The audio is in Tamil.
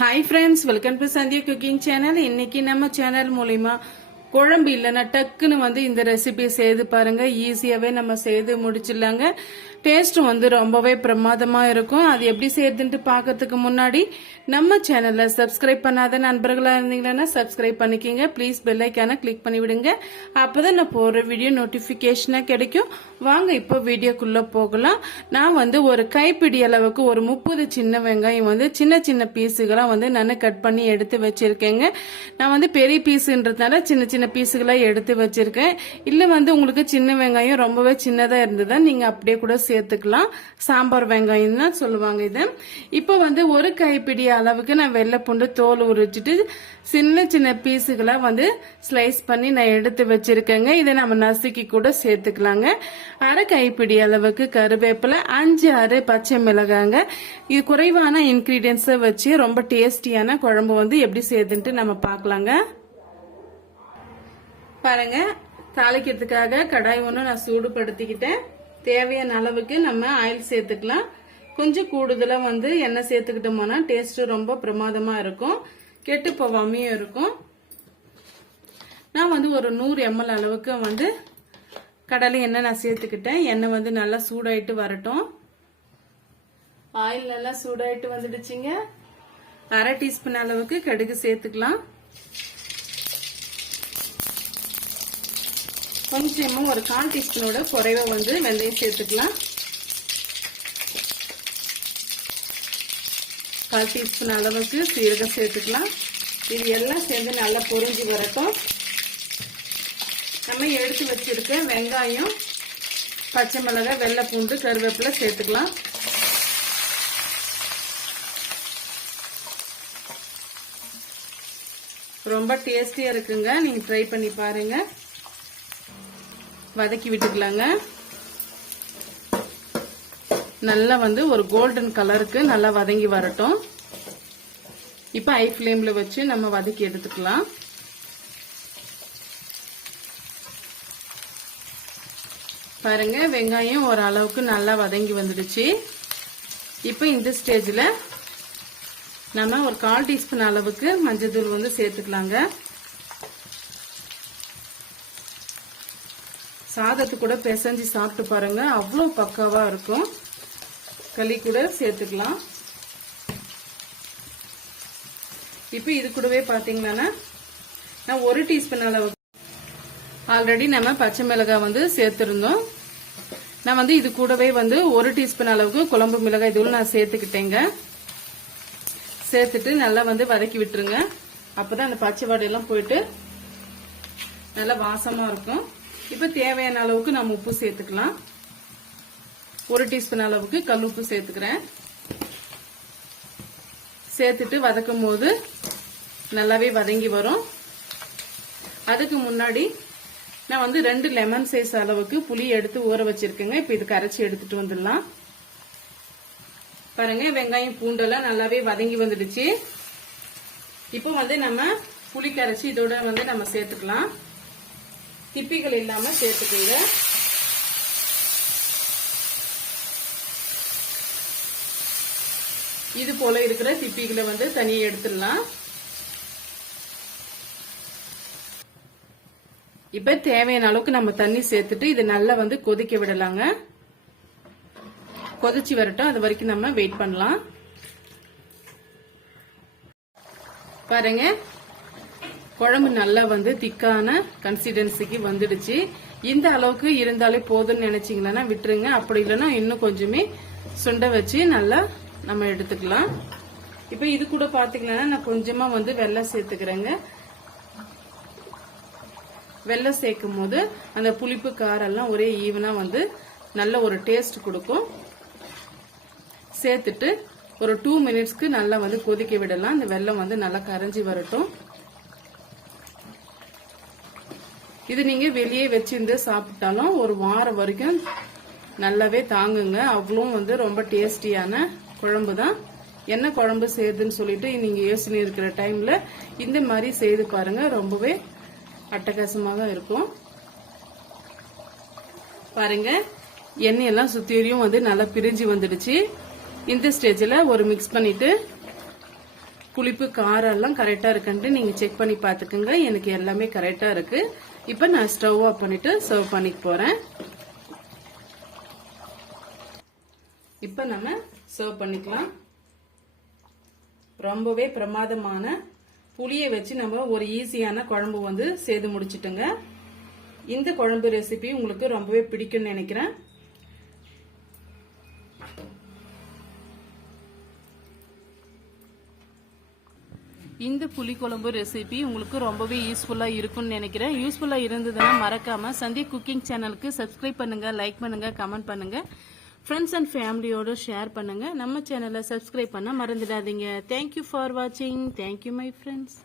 Hi friends welcome to Sandhya cooking channel இன்னைக்கு நம்ம சேனல் மூலிமா குழம்பு இல்லைன்னா டக்குன்னு வந்து இந்த ரெசிபி செய்து பாருங்க. ஈஸியாகவே நம்ம செய்து முடிச்சிடலாங்க. டேஸ்ட்டும் வந்து ரொம்பவே பிரமாதமாக இருக்கும். அது எப்படி செய்யறதுன்ட்டு பார்க்கறதுக்கு முன்னாடி நம்ம சேனலில் சப்ஸ்கிரைப் பண்ணாத நண்பர்களாக இருந்தீங்கன்னா சப்ஸ்கிரைப் பண்ணிக்கிங்க. ப்ளீஸ் பெல் கிளிக் பண்ணிவிடுங்க அப்போ தான் நான் போகிற வீடியோ நோட்டிஃபிகேஷனாக கிடைக்கும். வாங்க இப்போ வீடியோக்குள்ளே போகலாம். நான் வந்து ஒரு கைப்பிடி அளவுக்கு ஒரு முப்பது சின்ன வெங்காயம் வந்து சின்ன சின்ன பீஸுகளாக வந்து நான் கட் பண்ணி எடுத்து வச்சுருக்கேங்க. நான் வந்து பெரிய பீஸுன்றதுனால சின்ன சின்ன பீஸுகளாக எடுத்து வச்சுருக்கேன். இல்லை வந்து உங்களுக்கு சின்ன வெங்காயம் ரொம்பவே சின்னதாக இருந்ததா நீங்கள் அப்படியே கூட சேர்த்துக்கலாம். சாம்பார் வெங்காயம் தான் சொல்லுவாங்க இதை. இப்போ வந்து ஒரு கைப்பிடி அளவுக்கு நான் வெள்ளை பூண்டு தோல் உரிச்சிட்டு சின்ன சின்ன பீஸுகளாக வந்து ஸ்லைஸ் பண்ணி நான் எடுத்து வச்சிருக்கேங்க. இதை நம்ம நசுக்கி கூட சேர்த்துக்கலாங்க. அரை கைப்பிடி அளவுக்கு கருவேப்பிலை அஞ்சு அரை பச்சை மிளகாங்க. இது குறைவான இன்கிரீடியன்ஸை வச்சு ரொம்ப டேஸ்டியான குழம்பு வந்து எப்படி சேர்த்துன்ட்டு நம்ம பார்க்கலாங்க. பாருங்க தாளிக்கிறதுக்காக கடாய் ஒன்று நான் சூடுபடுத்திக்கிட்டேன். தேவையான அளவுக்கு நம்ம ஆயில் சேர்த்துக்கலாம். கொஞ்சம் கூடுதலாக வந்து எண்ணெய் சேர்த்துக்கிட்டோம்னா டேஸ்ட்டு ரொம்ப பிரமாதமாக இருக்கும். கெட்டு போகாமையும் இருக்கும். நான் வந்து ஒரு நூறு எம்எல் அளவுக்கு வந்து கடலை எண்ணெய் நான் சேர்த்துக்கிட்டேன். எண்ணெய் வந்து நல்லா சூடாயிட்டு வரட்டும். ஆயில் நல்லா சூடாயிட்டு வந்துடுச்சுங்க. அரை டீஸ்பூன் அளவுக்கு கடுகு சேர்த்துக்கலாம். கொஞ்சமும் ஒரு கால் டீஸ்பூனோட குறைவை வந்து வெந்தயம் சேர்த்துக்கலாம். கால் டீஸ்பூன் அளவுக்கு சீரகம் சேர்த்துக்கலாம். இது எல்லாம் சேர்ந்து நல்லா பொரிஞ்சு வரட்டும். நம்ம எடுத்து வச்சிருக்க வெங்காயம் பச்சை மிளகாய் வெள்ளை பூண்டு கருவேப்பிலை சேர்த்துக்கலாம். ரொம்ப டேஸ்டியா இருக்குங்க. நீங்க ட்ரை பண்ணி பாருங்க. வதக்கி விட்டுக்கலாங்க. நல்லா வந்து ஒரு கோல்டன் கலருக்கு நல்லா வதங்கி வரட்டும். இப்போ ஐ ஃப்ளேம்ல வச்சு நம்ம வதக்கி எடுத்துக்கலாம். பாருங்க வெங்காயம் ஓரளவுக்கு நல்லா வதங்கி வந்துடுச்சு. இப்போ இந்த ஸ்டேஜில் நம்ம ஒரு கால் டீஸ்பூன் அளவுக்கு மஞ்சள் தூள் வந்து சேர்த்துக்கலாங்க. சாதத்து கூட பிசைஞ்சு சாப்பிட்டு பாருங்க. அவ்வளோ பக்காவாக இருக்கும். களி கூட சேர்த்துக்கலாம். இப்போ இது கூடவே பார்த்தீங்கன்னா நான் ஒரு டீஸ்பூன் அளவு ஆல்ரெடி நம்ம பச்சை மிளகாய் வந்து சேர்த்துருந்தோம். நான் வந்து இது கூடவே வந்து ஒரு டீஸ்பூன் அளவுக்கு குழம்பு மிளகாய் இதுவும் நான் சேர்த்துக்கிட்டேங்க. சேர்த்துட்டு நல்லா வந்து வதக்கி விட்டுருங்க. அப்பதான் அந்த பச்சை வாடையெல்லாம் போயிட்டு நல்லா வாசமாக இருக்கும். இப்போ தேவையான அளவுக்கு நம்ம உப்பு சேர்த்துக்கலாம். ஒரு டீஸ்பூன் அளவுக்கு கல் உப்பு சேர்த்துக்கிறேன். சேர்த்துட்டு வதக்கும் போது நல்லாவே வதங்கி வரும். அதுக்கு முன்னாடி நான் வந்து ரெண்டு லெமன் சைஸ் அளவுக்கு புளி எடுத்து ஊற வச்சிருக்கேங்க. இப்போ இது கரைச்சி எடுத்துட்டு வந்துடலாம். பாருங்க வெங்காயம் பூண்டெல்லாம் நல்லாவே வதங்கி வந்துடுச்சு. இப்போ வந்து நம்ம புளி கரைச்சி இதோட வந்து நம்ம சேர்த்துக்கலாம். திப்பிகள் இல்லாம சேர்த்துக்கோங்க. இது போல இருக்கிற திப்பிகளை வந்து தனியாக எடுத்துடலாம். இப்ப தேவையான அளவுக்கு நம்ம தண்ணி சேர்த்துட்டு இது நல்லா வந்து கொதிக்க விடலாங்க. கொதிச்சு வரட்டும். அது வரைக்கும் நம்ம வெயிட் பண்ணலாம். பாருங்க. குழம்பு நல்லா வந்து திக்கான கன்சிஸ்டன்சிக்கு வந்துடுச்சு. இந்த அளவுக்கு இருந்தாலே போதும்னு நினைச்சீங்கன்னா விட்டுருங்க. அப்படி இல்லைன்னா இன்னும் கொஞ்சமே சுண்ட வச்சு நல்லா நம்ம எடுத்துக்கலாம். இப்போ இது கூட பார்த்தீங்கன்னா நான் கொஞ்சமாக வந்து வெள்ளம் சேர்த்துக்கிறேங்க. வெள்ளம் சேர்க்கும் போது அந்த புளிப்பு காரெல்லாம் ஒரே ஈவனாக வந்து நல்ல ஒரு டேஸ்ட் கொடுக்கும். சேர்த்துட்டு ஒரு டூ மினிட்ஸ்க்கு நல்லா வந்து கொதிக்க விடலாம். இந்த வெள்ளம் வந்து நல்லா கரைஞ்சி வரட்டும். இது நீங்க வெளியே வச்சிருந்து சாப்பிட்டாலும் ஒரு வாரம் வரைக்கும் நல்லாவே தாங்குங்க. அவ்வளவும் வந்து ரொம்ப டேஸ்டியான குழம்பு தான் என்ன குழம்பு செய்யுதுன்னு சொல்லிட்டு நீங்க யோசனை இருக்கிற டைம்ல இந்த மாதிரி செய்து பாருங்க. ரொம்பவே அட்டகாசமாக இருக்கும். பாருங்க எண்ணெயெல்லாம் சுத்தியும் வந்து நல்லா பிரிஞ்சு வந்துடுச்சு. இந்த ஸ்டேஜில் ஒரு மிக்ஸ் பண்ணிட்டு புளிப்பு காரம் எல்லாம் கரெக்டா இருக்குன்ட்டு நீங்க செக் பண்ணி பாத்துக்கோங்க எனக்கு எல்லாமே கரெக்டா இருக்கு. இப்போ நான் ஸ்டவ் ஆஃப் பண்ணிட்டு சர்வ் பண்ணிக்க போறேன். இப்போ நம்ம சர்வ் பண்ணிக்கலாம். ரொம்பவே பிரமாதமான புளியை வச்சு நம்ம ஒரு ஈஸியான குழம்பு வந்து செய்து முடிச்சிட்டுங்க. இந்த குழம்பு ரெசிபி உங்களுக்கு ரொம்பவே பிடிக்கும்னு நினைக்கிறேன். இந்த புளிக்குழம்பு ரெசிபி உங்களுக்கு ரொம்பவே யூஸ்ஃபுல்லாக இருக்கும்னு நினைக்கிறேன். யூஸ்ஃபுல்லாக இருந்ததுன்னா மறக்காம சந்தியா குக்கிங் சேனலுக்கு சப்ஸ்கிரைப் பண்ணுங்க லைக் பண்ணுங்க கமெண்ட் பண்ணுங்க. ஃப்ரெண்ட்ஸ் அண்ட் ஃபேமிலியோட ஷேர் பண்ணுங்க. நம்ம சேனலை சப்ஸ்கிரைப் பண்ண மறந்துடாதீங்க. தேங்க்யூ ஃபார் வாட்சிங் தேங்க்யூ மை ஃப்ரெண்ட்ஸ்